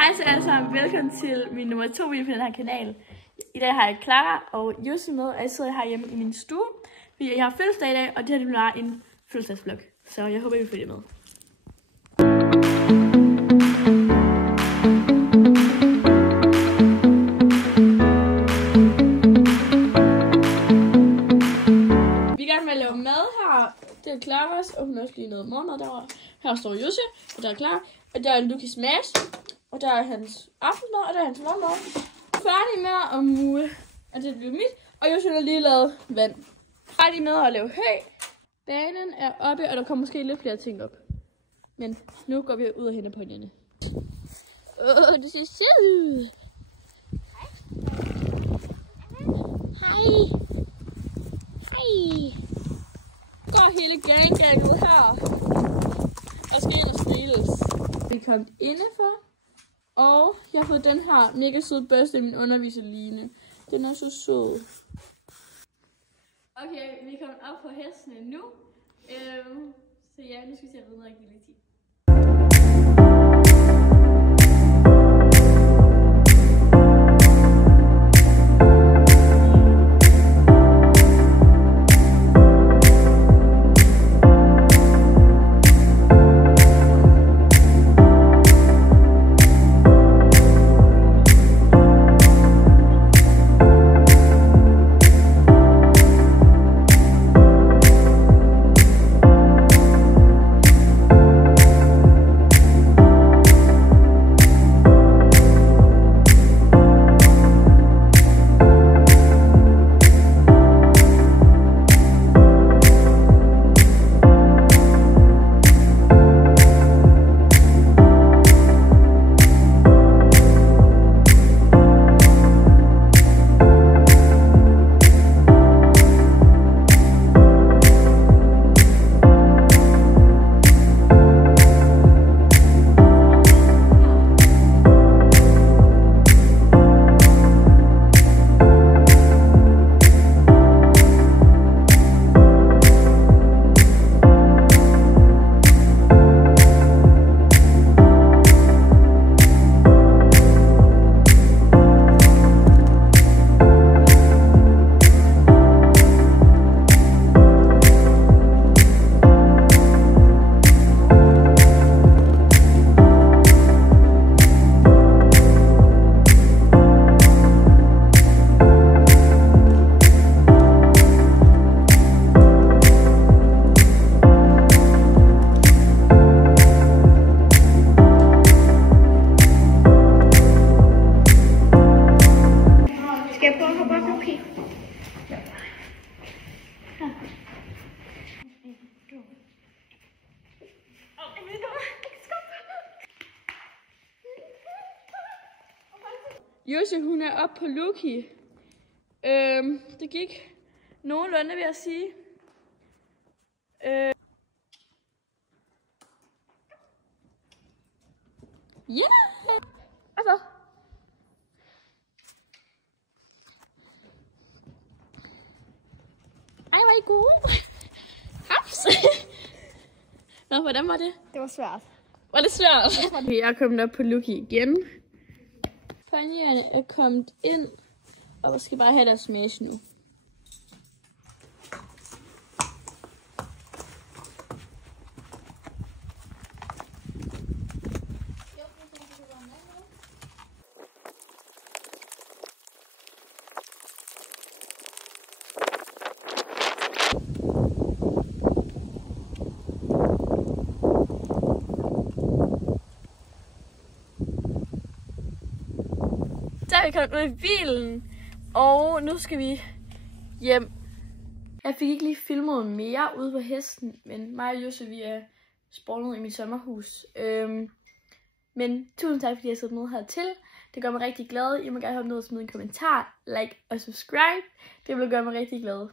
Hej så alle sammen, velkommen til min nummer 2 video på den her kanal. I dag har jeg Clara og Jussi med, og jeg sidder herhjemme i min stue. Fordi jeg har fødselsdag i dag, og det her bliver en fødselsdagsvlog. Så jeg håber, I vil følge med. Vi er i gang med at lave mad her. Det er Claras, og hun har også lige noget morgenmad derovre. Her står Jussi, og der er Clara. Og der er Lucas Mads. Og der er hans aftensmad, og der er hans morgenmad. Færdig med at mue. Og det bliver mit. Og Jussi har lige lavet vand. Færdig med at lave hø. Banen er oppe, og der kommer måske lidt flere ting op. Men nu går vi ud og henter ponyerne. Det ser sødt ud. Hej. Hej. Går hele gang ud her. Og skal ind og stilles. Vi er kommet indenfor. Og jeg har fået den her mega søde børste af min underviser Line. Den er så sød. Okay, vi er kommet op på hestene nu. Så ja, nu skal vi se, at rigtig lidt tid. Jussi, hun er oppe på Luki. Det gik nogenlunde, vil jeg sige. Ja! Altså. Ej, var I gode? Haps! Nå, hvordan var det? Det var svært. Var det svært? Jeg er kommet op på Luki igen. Ponyerne er kommet ind, og vi skal bare have deres smash nu. Så er vi kommet ud i bilen, og nu skal vi hjem. Jeg fik ikke lige filmet mere ude på hesten, men mig og Jussi, vi er spawnet i mit sommerhus. Men tusind tak, fordi jeg har siddet med hertil. Det gør mig rigtig glad. I må gerne hoppe ned og smide en kommentar, like og subscribe. Det vil gøre mig rigtig glad.